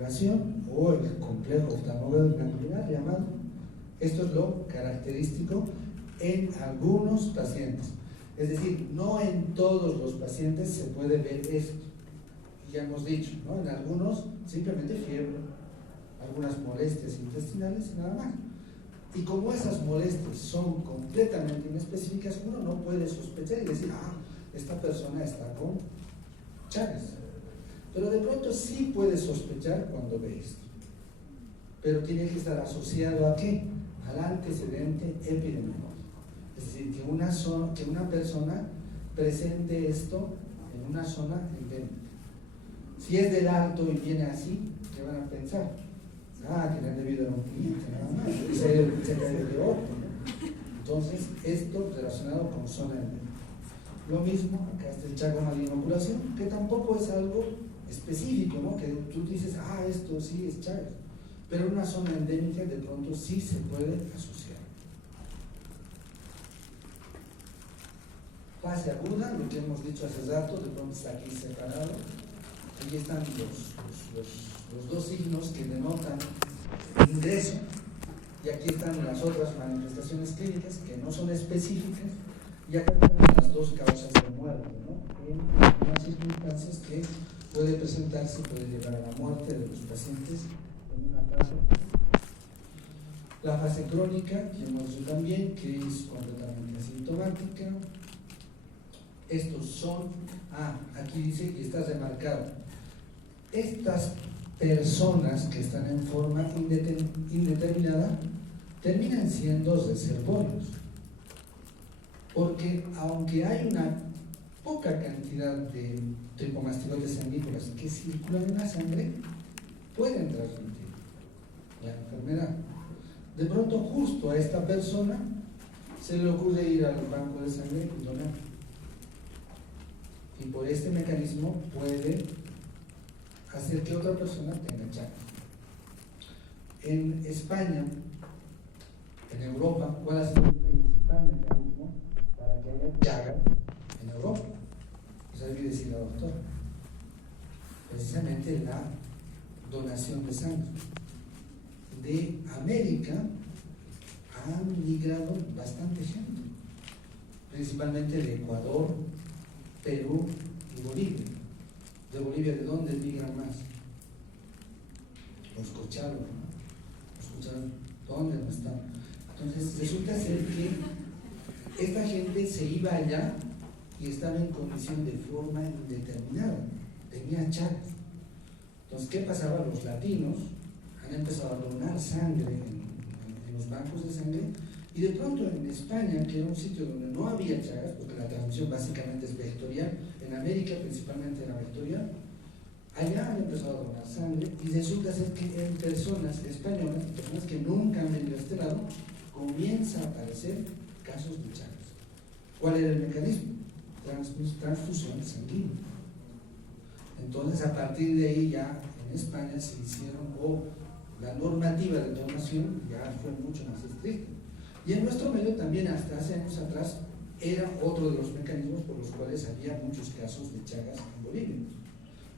manipulación o el complejo oftalmograncular llamado. Esto es lo característico en algunos pacientes. Es decir, no en todos los pacientes se puede ver esto. Ya hemos dicho, ¿no? En algunos simplemente fiebre, algunas molestias intestinales y nada más. Y como esas molestias son completamente inespecíficas, uno no puede sospechar y decir, esta persona está con Chagas. Pero de pronto sí puede sospechar cuando ve esto. Pero tiene que estar asociado ¿a qué? Al antecedente epidemiológico. Es decir, que una persona presente esto en una zona endémica. Si es del Alto y viene así, ¿qué van a pensar? Que le han debido a un cliente, nada más. Se le dio otro, ¿no? Entonces, esto relacionado con zona endémica. Lo mismo, acá está el Chagas de inoculación, que tampoco es algo específico, ¿no? Que tú dices, esto sí es Chagas. Pero en una zona endémica de pronto sí se puede asociar. Fase aguda, lo que hemos dicho hace rato, de pronto está aquí separado. Aquí están los dos signos que denotan ingreso, y aquí están las otras manifestaciones clínicas que no son específicas, y acá están las dos causas de muerte, ¿no? En unas circunstancias que puede presentarse, puede llevar a la muerte de los pacientes en una fase. La fase crónica, que hemos dicho también, que es completamente asintomática. Estos son, aquí dice que está remarcado. Estas personas que están en forma indeterminada terminan siendo reservorios, porque aunque hay una poca cantidad de tricomastigoides sanguíneos que circulan en la sangre, pueden transmitir la enfermedad. De pronto, justo a esta persona se le ocurre ir al banco de sangre y donar, y por este mecanismo puede hacer que otra persona tenga Chagas. En España, en Europa, ¿cuál ha sido el principal mecanismo para que haya Chagas en Europa? Pues hay que decir la doctora. Precisamente la donación de sangre. De América han migrado bastante gente, principalmente de Ecuador, Perú y Bolivia. ¿De Bolivia de dónde migran más? Los cochalos, ¿no? Los cochalos, ¿dónde no están? Entonces resulta ser que esta gente se iba allá y estaba en condición de forma indeterminada, tenía Chagas. Entonces, ¿qué pasaba? Los latinos han empezado a donar sangre en los bancos de sangre, y de pronto en España, que era un sitio donde no había Chagas, porque la transmisión básicamente es vectorial, en América principalmente era vectorial, allá han empezado a donar sangre, y resulta ser que en personas españolas, personas que nunca han venido a este lado, comienza a aparecer casos de Chagas. ¿Cuál era el mecanismo? Transfusión sanguínea. Entonces, a partir de ahí ya en España se hicieron, la normativa de donación ya fue mucho más estricta. Y en nuestro medio también, hasta hace años atrás, era otro de los mecanismos por los cuales había muchos casos de Chagas en Bolivia.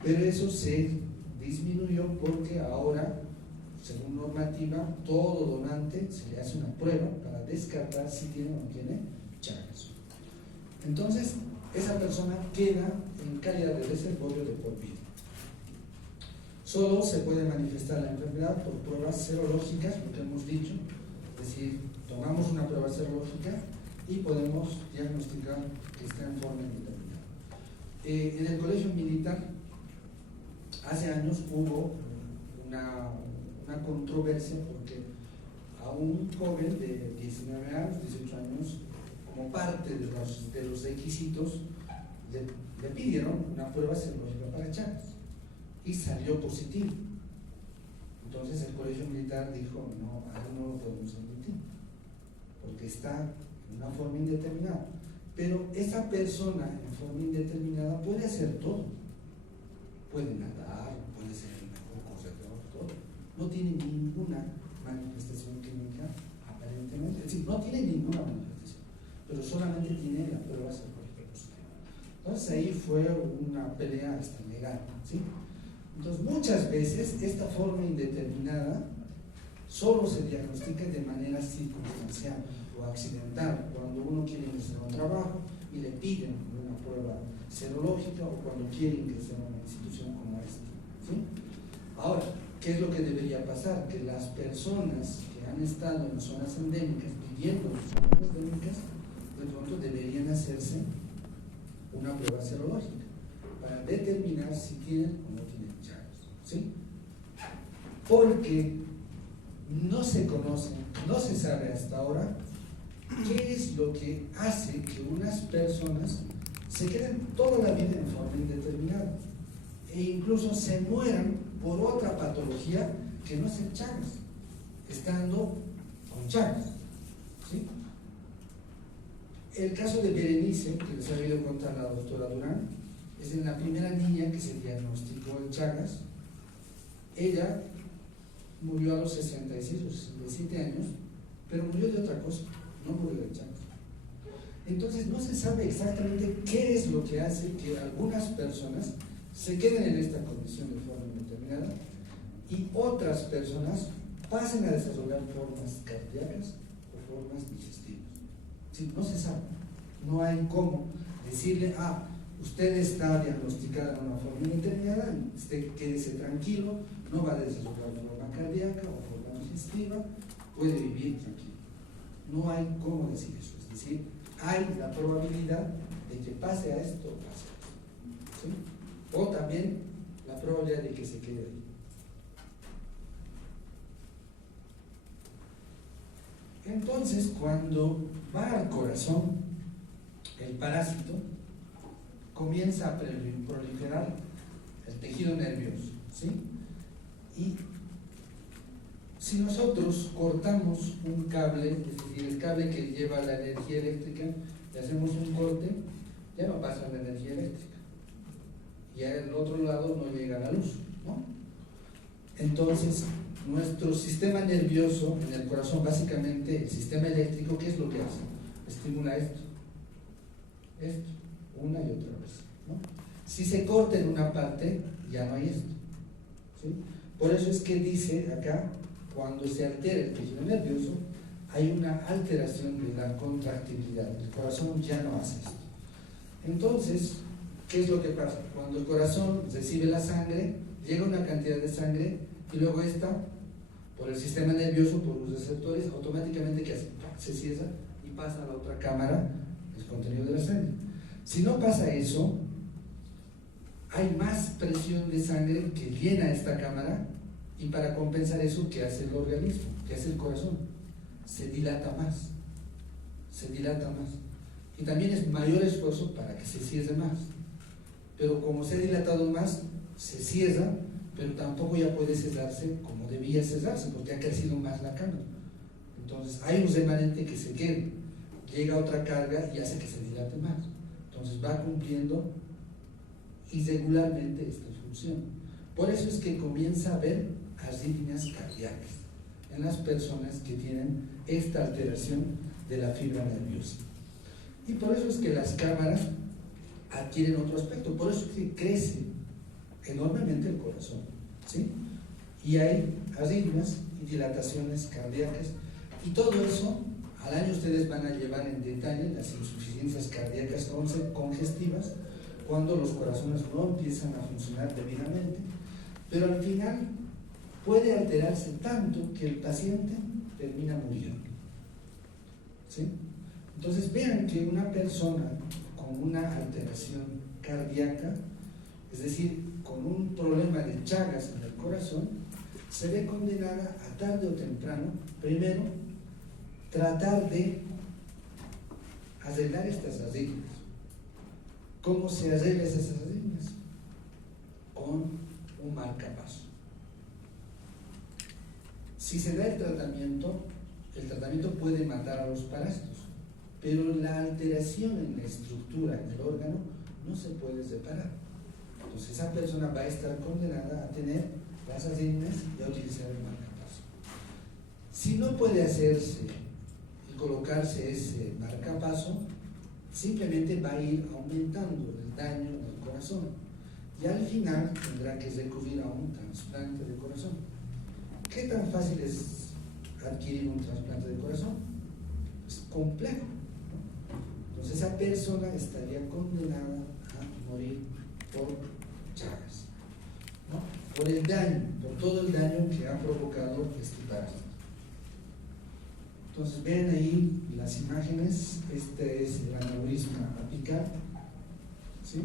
Pero eso se disminuyó porque ahora, según normativa, todo donante se le hace una prueba para descartar si tiene o no tiene Chagas. Entonces, esa persona queda en calidad de reservorio de por vida. Solo se puede manifestar la enfermedad por pruebas serológicas, lo que hemos dicho, es decir, tomamos una prueba serológica y podemos diagnosticar que está en forma indeterminada. En el colegio militar, hace años hubo una controversia porque a un joven de 19 años, 18 años, como parte de los requisitos, le pidieron una prueba serológica para Chagas y salió positivo. Entonces el colegio militar dijo, no, a él no lo podemos admitir porque está en una forma indeterminada. Pero esa persona en forma indeterminada puede hacer todo, puede nadar, puede ser el mejor corredor, todo. No tiene ninguna manifestación clínica aparentemente, es decir, no tiene ninguna manifestación, pero solamente tiene la prueba serológica positiva. Entonces ahí fue una pelea hasta legal, ¿sí? Entonces, muchas veces esta forma indeterminada solo se diagnostica de manera circunstancial o accidental, cuando uno quiere ingresar a un trabajo y le piden una prueba serológica o cuando quiere ingresar a una institución como esta, ¿sí? Ahora, ¿qué es lo que debería pasar? Que las personas que han estado en zonas endémicas, viviendo en zonas endémicas, de pronto deberían hacerse una prueba serológica para determinar si tienen o no tienen Chagas, ¿sí? Porque no se conoce, no se sabe hasta ahora qué es lo que hace que unas personas se queden toda la vida en forma indeterminada e incluso se mueran por otra patología que no es el Chagas, estando con Chagas, ¿sí? El caso de Berenice, que les ha oído contar la doctora Durán, es en la primera niña que se diagnosticó el Chagas. Ella murió a los 66 o 67 años, pero murió de otra cosa, no murió de Chagas. Entonces no se sabe exactamente qué es lo que hace que algunas personas se queden en esta condición de forma indeterminada y otras personas pasen a desarrollar formas cardíacas o formas digestivas. Sí, no se sabe, no hay cómo decirle, usted está diagnosticada en una forma indeterminada, usted quédese tranquilo, no va a desarrollar forma cardíaca o forma digestiva, puede vivir tranquilo. No hay cómo decir eso, es decir, hay la probabilidad de que pase a esto o pase a esto, ¿sí? O también la probabilidad de que se quede ahí. Entonces, cuando va al corazón, el parásito comienza a proliferar el tejido nervioso, ¿sí? Y si nosotros cortamos un cable, es decir, el cable que lleva la energía eléctrica, le hacemos un corte, ya no pasa la energía eléctrica. Y al otro lado no llega la luz, ¿no? Entonces, nuestro sistema nervioso en el corazón, básicamente el sistema eléctrico, ¿qué es lo que hace? Estimula esto, una y otra vez, ¿no? Si se corta en una parte, ya no hay esto, ¿sí? Por eso es que dice acá, cuando se altera el tejido nervioso, hay una alteración de la contractibilidad, el corazón ya no hace esto. Entonces, ¿qué es lo que pasa? Cuando el corazón recibe la sangre, llega una cantidad de sangre y luego esta, por el sistema nervioso, por los receptores, automáticamente ¿qué hace? Se cierra y pasa a la otra cámara el contenido de la sangre. Si no pasa eso, hay más presión de sangre que llena esta cámara y para compensar eso, ¿qué hace el organismo? ¿Qué hace el corazón? Se dilata más, y también es mayor esfuerzo para que se cierre más, pero como se ha dilatado más, se cierra, pero tampoco ya puede cerrarse como debía cerrarse, porque ha crecido más la cámara. Entonces hay un remanente que se queda, llega otra carga y hace que se dilate más. Entonces va cumpliendo irregularmente esta función. Por eso es que comienza a haber arritmias cardíacas en las personas que tienen esta alteración de la fibra nerviosa. Y por eso es que las cámaras adquieren otro aspecto, por eso es que crece enormemente el corazón, ¿sí? Y hay arritmias y dilataciones cardíacas, y todo eso al año ustedes van a llevar en detalle las insuficiencias cardíacas congestivas, cuando los corazones no empiezan a funcionar debidamente, pero al final puede alterarse tanto que el paciente termina muriendo, ¿sí? Entonces vean que una persona con una alteración cardíaca, es decir, con un problema de Chagas en el corazón, se ve condenada a tarde o temprano, primero, tratar de arreglar estas arritmias. ¿Cómo se arregla esas arritmias? Con un marcapaso. Si se da el tratamiento puede matar a los parásitos, pero la alteración en la estructura, en el órgano, no se puede reparar. Entonces esa persona va a estar condenada a tener las arritmias y a utilizar el marcapaso. Si no puede hacerse y colocarse ese marcapaso, simplemente va a ir aumentando el daño del corazón. y al final tendrá que recurrir a un trasplante de corazón. ¿Qué tan fácil es adquirir un trasplante de corazón? Es complejo, ¿no? Entonces esa persona estaría condenada a morir por Chagas, ¿no? Por el daño, por todo el daño que ha provocado este parásito. Entonces ven ahí las imágenes. Este es el aneurisma apical, ¿sí?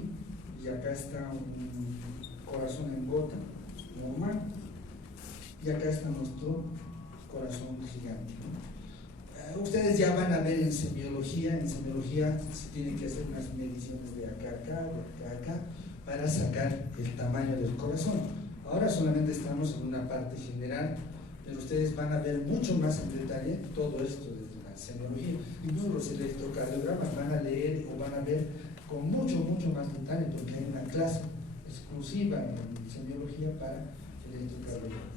Y acá está un corazón en gota normal, y acá está nuestro corazón gigante, ¿no? Ustedes ya van a ver en semiología se tienen que hacer unas mediciones de acá a acá, de acá a acá, para sacar el tamaño del corazón. Ahora solamente estamos en una parte general, pero ustedes van a ver mucho más en detalle todo esto desde la semiología. Incluso los electrocardiogramas van a leer o van a ver con mucho más detalle, porque hay una clase exclusiva en semiología para electrocardiograma.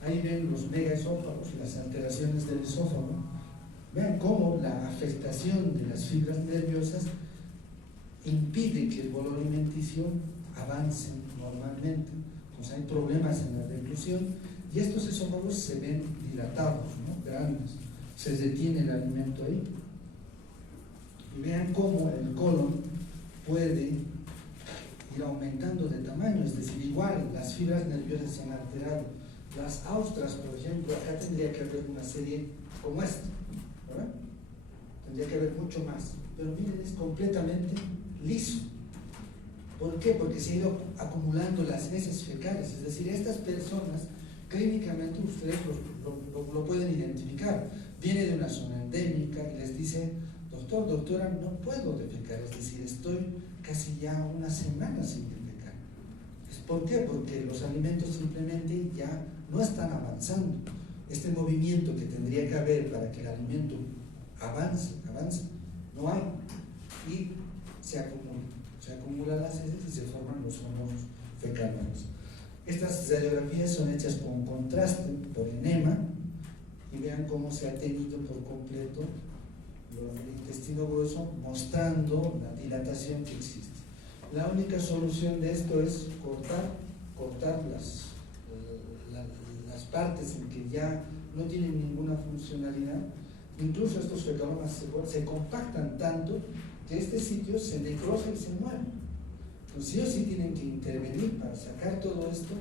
Ahí ven los megaesófagos, las alteraciones del esófago. Vean cómo la afectación de las fibras nerviosas impide que el bolo alimenticio avance normalmente. Entonces hay problemas en la deglución y estos esófagos se ven dilatados, ¿no? Grandes. Se detiene el alimento ahí. Y vean cómo el colon puede ir aumentando de tamaño, es decir, igual las fibras nerviosas se han alterado. Las austras, por ejemplo, acá tendría que haber una serie como esta, ¿verdad? Tendría que haber mucho más, pero miren, es completamente liso. ¿Por qué? Porque se han ido acumulando las heces fecales, es decir, estas personas, clínicamente ustedes lo pueden identificar. Viene de una zona endémica y les dice: doctor, doctora, no puedo defecar, es decir, estoy casi ya una semana sin defecar. ¿Por qué? Porque los alimentos simplemente ya no están avanzando. Este movimiento que tendría que haber para que el alimento avance, no hay. Y se acumulan las heces y se forman los famosos fecalmares. Estas radiografías son hechas con contraste por enema y vean cómo se ha tenido por completo el intestino grueso, mostrando la dilatación que existe. La única solución de esto es cortar las partes en que ya no tienen ninguna funcionalidad. Incluso estos fecalomas se compactan tanto que este sitio se necrosa y se muere. Entonces ellos sí tienen que intervenir para sacar todo esto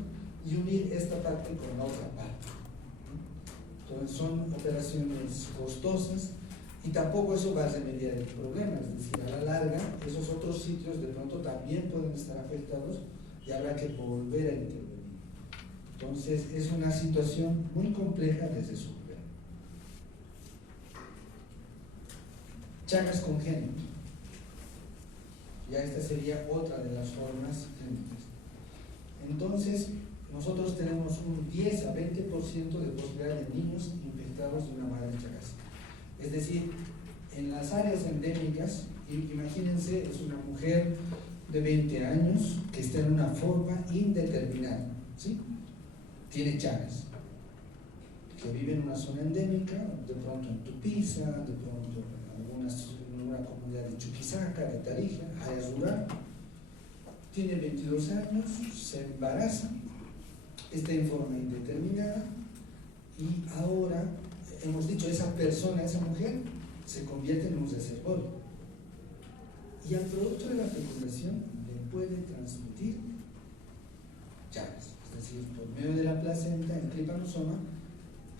y unir esta parte con la otra parte. Entonces son operaciones costosas y tampoco eso va a remediar el problema, es decir, a la larga esos otros sitios de pronto también pueden estar afectados y habrá que volver a intervenir. Entonces es una situación muy compleja de resolver. Chagas congénito. Ya esta sería otra de las formas clínicas. Entonces, nosotros tenemos un 10 a 20% de posibilidad de niños infectados de una madre chagásica. Es decir, en las áreas endémicas, imagínense, es una mujer de 20 años que está en una forma indeterminada, ¿sí? Tiene Chagas, que vive en una zona endémica, de pronto en Tupiza, de pronto en una comunidad de Chuquisaca, de Tarija, área rural. Tiene 22 años, se embaraza, está en forma indeterminada y ahora, hemos dicho, esa persona, esa mujer, se convierte en un reservorio. Y al producto de la fecundación le puede transmitir Chagas. Es decir, por medio de la placenta, el tripanosoma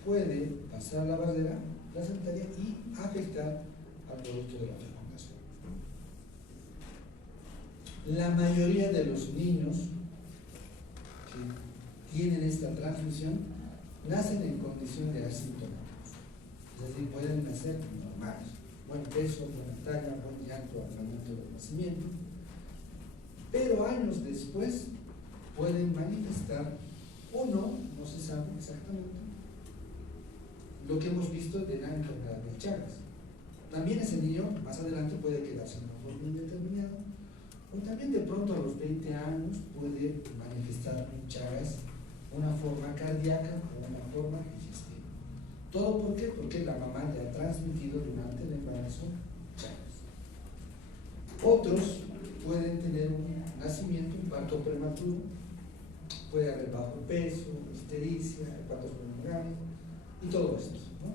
puede pasar la barrera placentaria y afectar al producto de la fecundación. La mayoría de los niños que tienen esta transmisión nacen en condición de asintomáticos, es decir, pueden nacer normales, buen peso, buena talla, buen llanto al momento del nacimiento, pero años después pueden manifestar o no se sabe exactamente lo que hemos visto de la enfermedad de Chagas. También ese niño más adelante puede quedarse en una forma indeterminada, o también de pronto a los 20 años puede manifestar en Chagas una forma cardíaca o una forma digestiva. ¿Todo por qué? Porque la mamá le ha transmitido durante el embarazo Chagas. Otros pueden tener un nacimiento, un parto prematuro, puede haber bajo peso, ictericia, partos prolongados y todo esto, ¿no?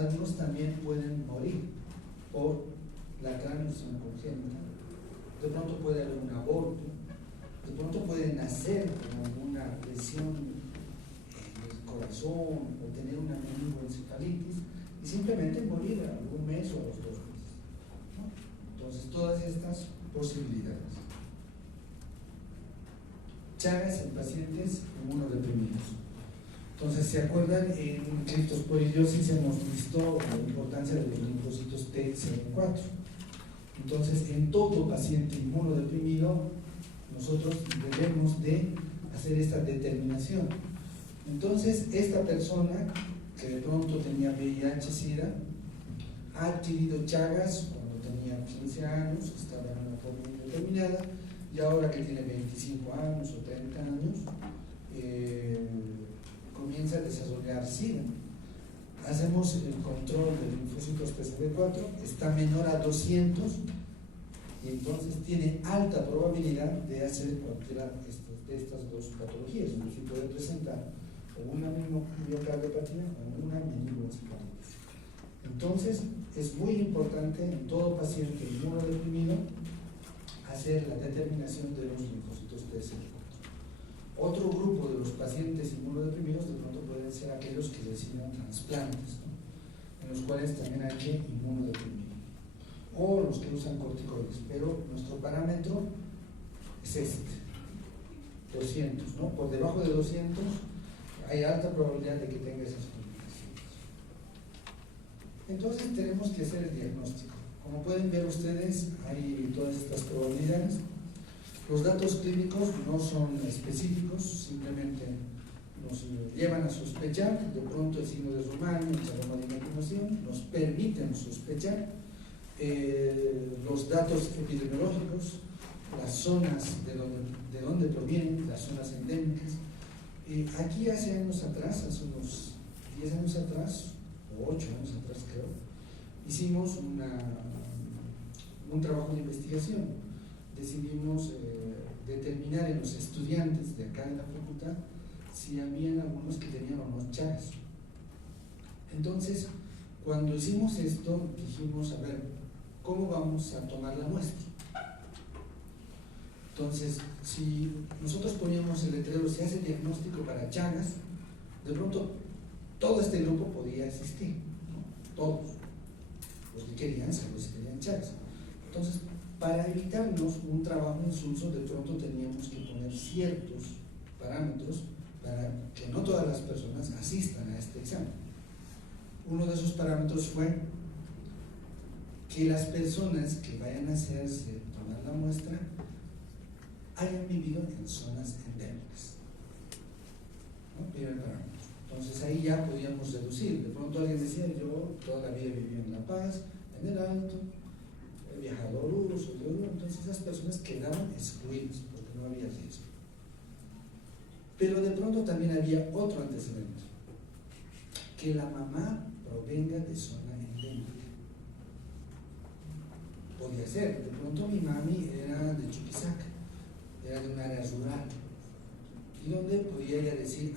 Algunos también pueden morir por la craneoinsuficiencia congénita, de pronto puede haber un aborto, de pronto puede nacer con alguna lesión en el corazón o tener una meningoencefalitis y simplemente morir a algún mes o a los 2 meses, ¿no? Entonces, todas estas posibilidades. Chagas en pacientes inmunodeprimidos. Entonces, ¿se acuerdan? En criptosporidiosis hemos visto la importancia de los linfocitos T04. Entonces, en todo paciente inmunodeprimido, nosotros debemos de hacer esta determinación. Entonces, esta persona que de pronto tenía VIH-Sida ha adquirido Chagas cuando tenía 15 años, estaba en una forma indeterminada, y ahora que tiene 25 años o 30 años, comienza a desarrollar SIDA. Hacemos el control de linfocitos TCD4, está menor a 200 y entonces tiene alta probabilidad de hacer cualquiera de estas dos patologías, es decir, puede presentar o una miocardiopatía o una meningoencefalitis. Entonces, es muy importante en todo paciente inmunodeprimido hacer la determinación de los linfocitos TCD4. Otro grupo de los pacientes inmunodeprimidos de pronto pueden ser aquellos que reciben trasplantes, ¿no? En los cuales también hay que inmunodeprimir, o los que usan corticoides, pero nuestro parámetro es este, 200, ¿no? Por debajo de 200 hay alta probabilidad de que tenga esas complicaciones. Entonces tenemos que hacer el diagnóstico. Como pueden ver ustedes, hay todas estas probabilidades. Los datos clínicos no son específicos, simplemente nos llevan a sospechar. De pronto el signo de Romagne, el aroma de inoculación, nos permiten sospechar. Los datos epidemiológicos, las zonas de donde provienen, las zonas endémicas. Aquí hace años atrás, hace unos 10 años atrás, o 8 años atrás creo, hicimos un trabajo de investigación. Decidimos determinar en los estudiantes de acá en la facultad si habían algunos que tenían o no Chagas. Entonces, cuando hicimos esto, dijimos, a ver, ¿cómo vamos a tomar la muestra? Entonces, si nosotros poníamos el letrero, se hace diagnóstico para Chagas, de pronto todo este grupo podía asistir, ¿no? Todos los que querían saber si tenían Chagas. Entonces, para evitarnos un trabajo insulso, de pronto teníamos que poner ciertos parámetros para que no todas las personas asistan a este examen. Uno de esos parámetros fue que las personas que vayan a hacerse tomar la muestra hayan vivido en zonas endémicas, ¿no? Primer parámetro. Entonces ahí ya podíamos deducir. De pronto alguien decía, yo toda la vida viví en La Paz, en el Alto, he viajado a Oruro, soy de Oruro. Entonces esas personas quedaban excluidas porque no había riesgo. Pero de pronto también había otro antecedente, que la mamá provenga de zona endémica. Podía ser, de pronto mi mami era de Chuquisaca, era de un área rural, y donde podía ella decir,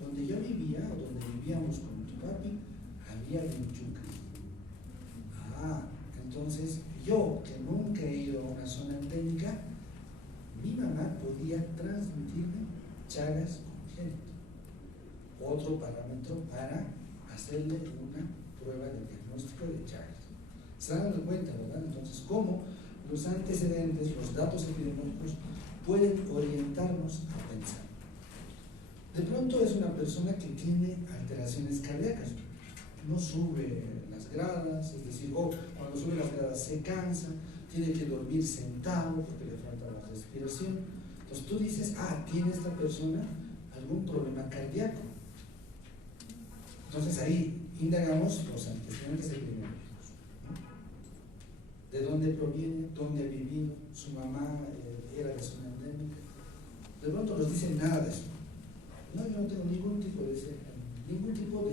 donde yo vivía, o donde vivíamos con tu papi, había vinchucas. Entonces yo, que nunca he ido a una zona endémica, mi mamá podía transmitirme Chagas congénito. Otro parámetro para hacerle una prueba de diagnóstico de Chagas. Se dan cuenta, ¿verdad? Entonces, cómo los antecedentes, los datos epidemiológicos pueden orientarnos a pensar. De pronto es una persona que tiene alteraciones cardíacas, no sube las gradas, es decir, cuando sube las gradas se cansa, tiene que dormir sentado porque le falta la respiración. Entonces tú dices, ¿tiene esta persona algún problema cardíaco? Entonces ahí indagamos los antecedentes epidemiológicos, ¿no? ¿De dónde proviene? ¿Dónde ha vivido? ¿Su mamá era de zona endémica? De pronto nos dicen nada de eso. No, yo no tengo ningún tipo de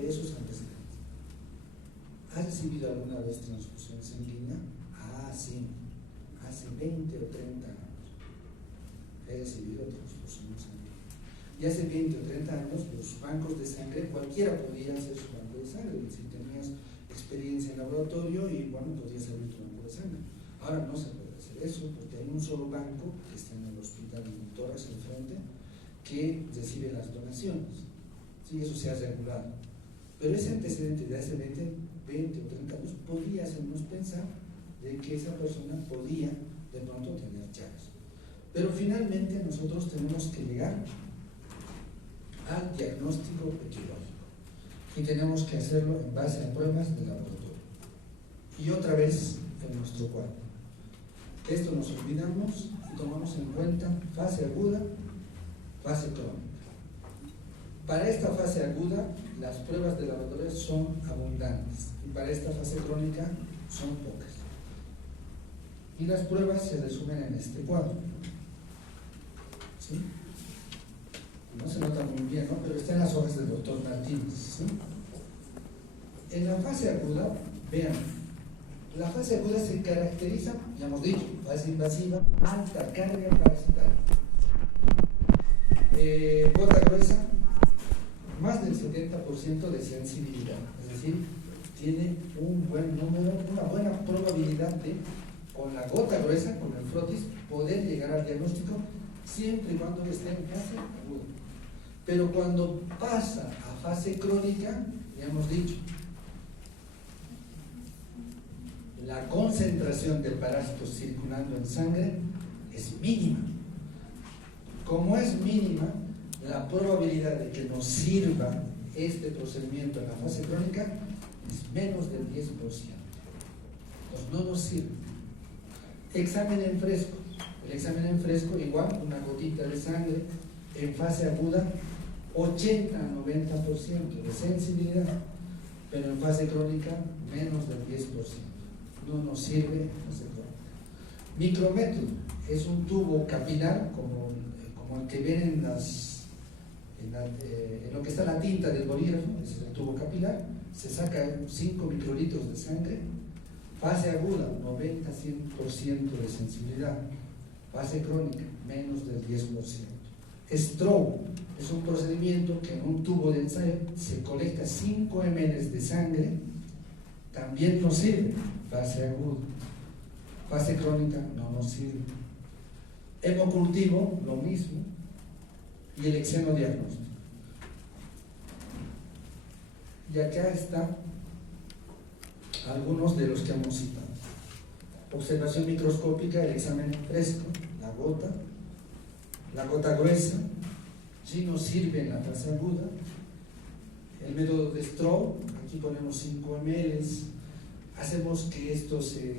esos antecedentes. ¿Has recibido alguna vez transfusión sanguínea? Sí, hace 20 o 30 años. haya recibido transfusión de sangre. Y hace 20 o 30 años los bancos de sangre, cualquiera podía hacer su banco de sangre, si tenías experiencia en laboratorio y bueno, podías abrir tu banco de sangre. Ahora no se puede hacer eso porque hay un solo banco que está en el hospital de Torres al frente que recibe las donaciones. Sí, eso se ha regulado. Pero ese antecedente de hace 20 o 30 años podía hacernos pensar de que esa persona podía de pronto tener Chagas. Pero finalmente nosotros tenemos que llegar al diagnóstico etiológico y tenemos que hacerlo en base a pruebas de laboratorio. Y otra vez en nuestro cuadro. Esto nos olvidamos y tomamos en cuenta fase aguda, fase crónica. Para esta fase aguda, las pruebas de laboratorio son abundantes y para esta fase crónica son pocas. Y las pruebas se resumen en este cuadro. ¿Sí? No se nota muy bien, ¿no? Pero está en las hojas del doctor Martínez. ¿Sí? En la fase aguda, vean, la fase aguda se caracteriza, ya hemos dicho, fase invasiva, alta carga parasitaria. Gota gruesa, más del 70% de sensibilidad, es decir, tiene un buen número, una buena probabilidad de, con la gota gruesa, con el frotis, poder llegar al diagnóstico siempre y cuando esté en fase aguda. Pero cuando pasa a fase crónica, ya hemos dicho, la concentración de parásitos circulando en sangre es mínima. Como es mínima, la probabilidad de que nos sirva este procedimiento en la fase crónica es menos del 10%. Entonces no nos sirve. Examen en fresco. El examen en fresco, igual, una gotita de sangre en fase aguda, 80 a 90% de sensibilidad, pero en fase crónica menos del 10%. No nos sirve en fase crónica. Micrométodo es un tubo capilar como el que ven en lo que está la tinta del bolígrafo, ese es el tubo capilar, se saca 5 microlitros de sangre, fase aguda, 90-100% de sensibilidad, fase crónica, menos del 10%. Stroke es un procedimiento que en un tubo de ensayo se colecta 5 ml de sangre, también nos sirve, fase aguda, fase crónica no nos sirve. Hemocultivo, lo mismo, y el exenodiagnóstico. Y acá están algunos de los que hemos citado. Observación microscópica, el examen fresco, la gota gruesa, si nos sirve en la fase aguda. El método de Stroh, aquí ponemos 5 ml, hacemos que esto se